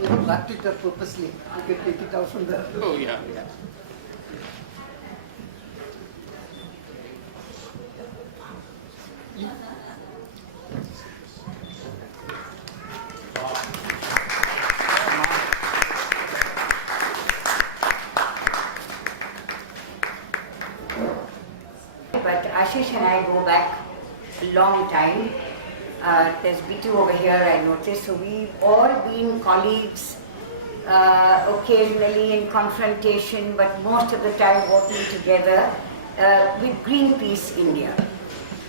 You have wrapped it up purposely. You can take it out from the... Oh, yeah, yeah. But Ashish and I go back a long time. There's Bitu over here, I noticed. So we've all been colleagues, occasionally in confrontation, but most of the time working together with Greenpeace India.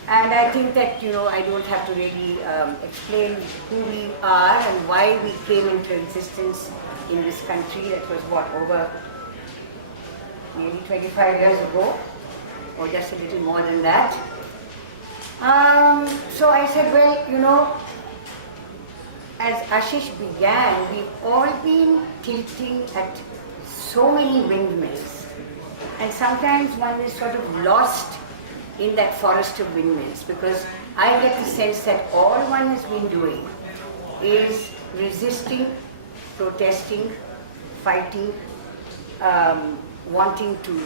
And I think that, I don't have to really explain who we are and why we came into existence in this country. That was over nearly 25 years ago, or just a little more than that. So I said, well, as Ashish began, we've all been tilting at so many windmills. And sometimes one is sort of lost in that forest of windmills, because I get the sense that all one has been doing is resisting, protesting, fighting, wanting to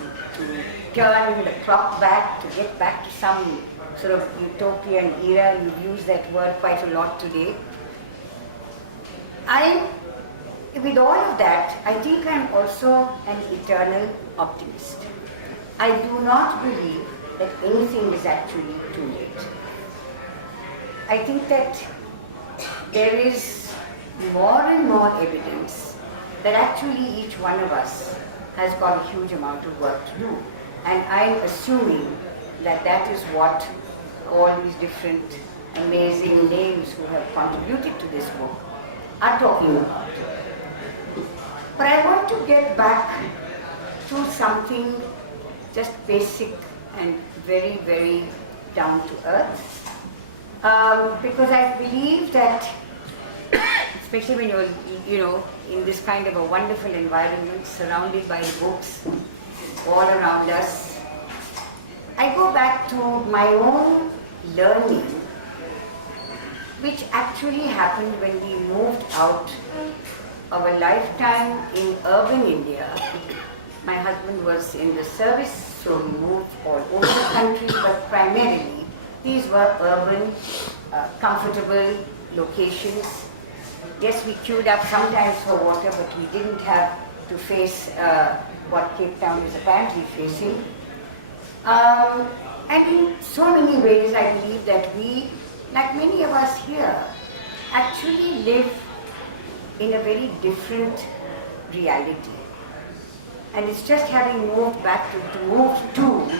turn the clock back, to get back to some sort of utopian era. You've used that word quite a lot today. With all of that, I think I'm also an eternal optimist. I do not believe that anything is actually too late. I think that there is more and more evidence that actually each one of us has got a huge amount of work to do. And I'm assuming that that is what all these different amazing names who have contributed to this book are talking about. But I want to get back to something just basic and very, very down to earth. Because I believe that, especially when you're, in this kind of a wonderful environment, surrounded by books all around us, I go back to my own learning, which actually happened when we moved out of a lifetime in urban India. My husband was in the service, so we moved all over the country, but primarily these were urban, comfortable locations. Yes, we queued up sometimes for water, but we didn't have to face what Cape Town is apparently facing. And in so many ways, I believe that we, like many of us here, actually live in a very different reality. And it's just having moved back to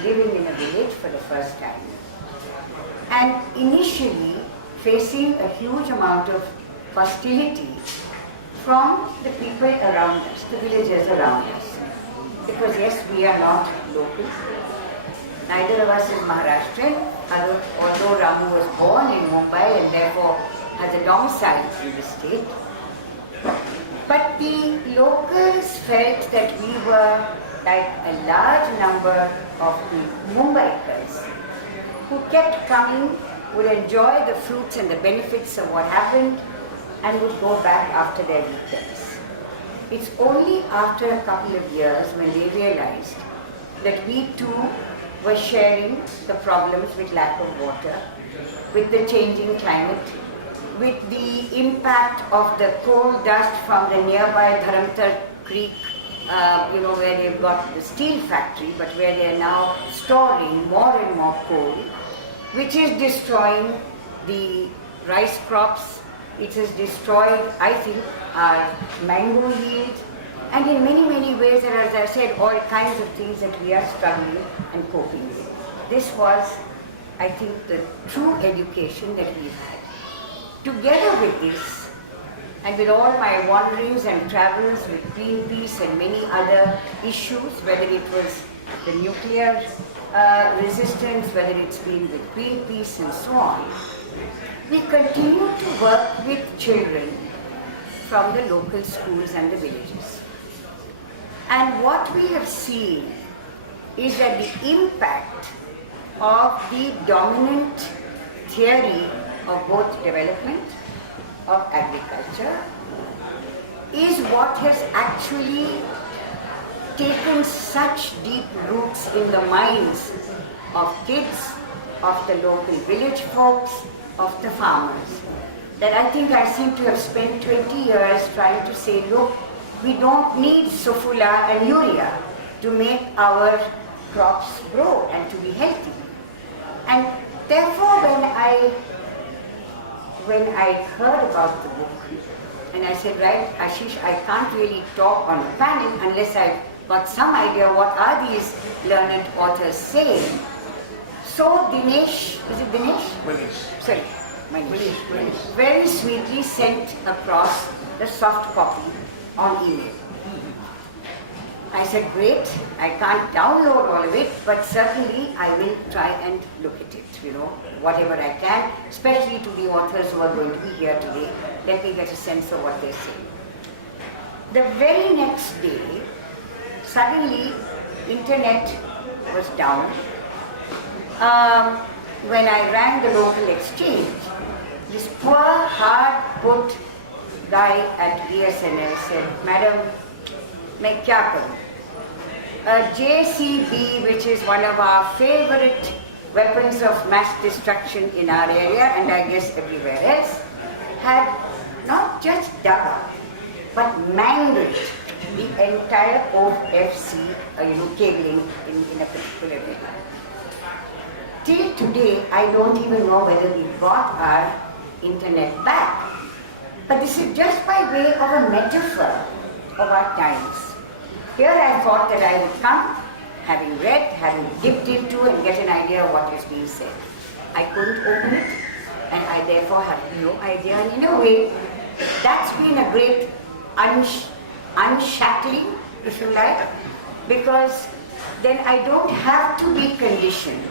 living in a village for the first time. And initially facing a huge amount of hostility from the people around us, the villagers around us. Because yes, we are not local. Neither of us is Maharashtrian, although Ramu was born in Mumbai and therefore has a domicile in the state. But the locals felt that we were like a large number of the Mumbaikars who kept coming, would enjoy the fruits and the benefits of what happened, and would go back after their weekends. It's only after a couple of years when they realized that we too were sharing the problems with lack of water, with the changing climate, with the impact of the coal dust from the nearby Dharamtar Creek, where they've got the steel factory, but where they are now storing more and more coal, which is destroying the rice crops. It has destroyed, I think, our mango yield, and in many, many ways, and as I said, all kinds of things that we are struggling and coping with. This was, I think, the true education that we've had. Together with this, and with all my wanderings and travels with Greenpeace and many other issues, whether it was the nuclear resistance, whether it's been with Greenpeace and so on, we continue to work with children from the local schools and the villages. And what we have seen is that the impact of the dominant theory of both development, of agriculture, is what has actually taken such deep roots in the minds of kids, of the local village folks, of the farmers, that I think I seem to have spent 20 years trying to say, look, we don't need sufula and urea to make our crops grow and to be healthy. And therefore, when I heard about the book, and I said, right, Ashish, I can't really talk on a panel unless I've got some idea what are these learned authors saying. So Dinesh, is it Dinesh? Manish. Sorry, Manish. Very sweetly sent across the soft copy on email. I said, great, I can't download all of it, but certainly I will try and look at it, whatever I can, especially to the authors who are going to be here today. Let me get a sense of what they're saying. The very next day, suddenly, internet was down. When I rang the local exchange, this poor, hard-put guy at BSNL said, Madam, मैं क्या करूं? JCB, which is one of our favorite weapons of mass destruction in our area and I guess everywhere else, had not just dug up, but mangled the entire OFC cabling in a particular area. Till today, I don't even know whether we got our internet back. But this is just by way of a metaphor of our times. Here I thought that I would come, having read, having dipped into and get an idea of what is being said. I couldn't open it, and I therefore have no idea. And in a way, that's been a great unshackling, if you like, because then I don't have to be conditioned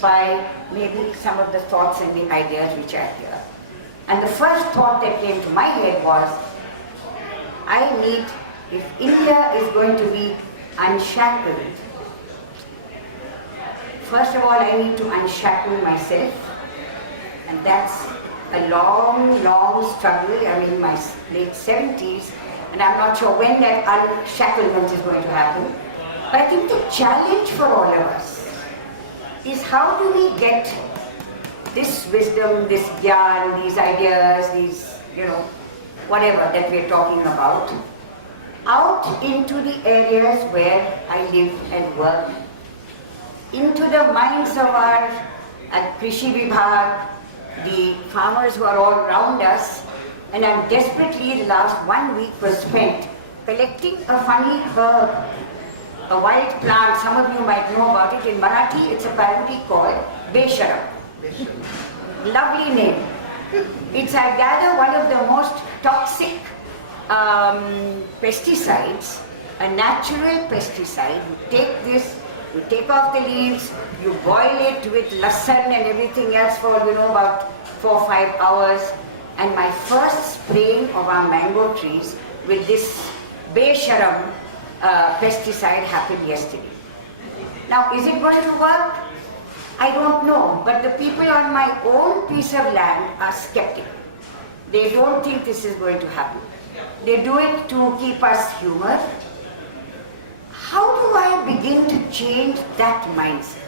by maybe some of the thoughts and the ideas which are here. And the first thought that came to my head was, if India is going to be unshackled, first of all I need to unshackle myself, and that's a long, long struggle. I'm in my late 70s, and I'm not sure when that unshacklement is going to happen. But I think the challenge for all of us is how do we get this wisdom, this gyan, these ideas, these, whatever that we're talking about, out into the areas where I live and work, into the minds of our Krishi Vibhag, the farmers who are all around us, and I'm desperately, the last 1 week was spent collecting a funny herb, a wild plant. Some of you might know about it. In Marathi, it's apparently called Besharam. Lovely name. It's, I gather, one of the most toxic pesticides, a natural pesticide. You take this, you take off the leaves, you boil it with lasan and everything else for, about 4 or 5 hours. And my first spraying of our mango trees with this Besharam pesticide happened yesterday. Now, is it going to work? I don't know, but the people on my own piece of land are skeptical. They don't think this is going to happen. They do it to keep us humor. How do I begin to change that mindset?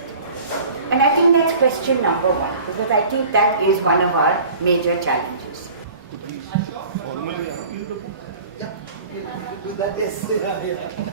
And I think that's question number 1, because I think that is one of our major challenges. Yeah, you do that, yes, yeah.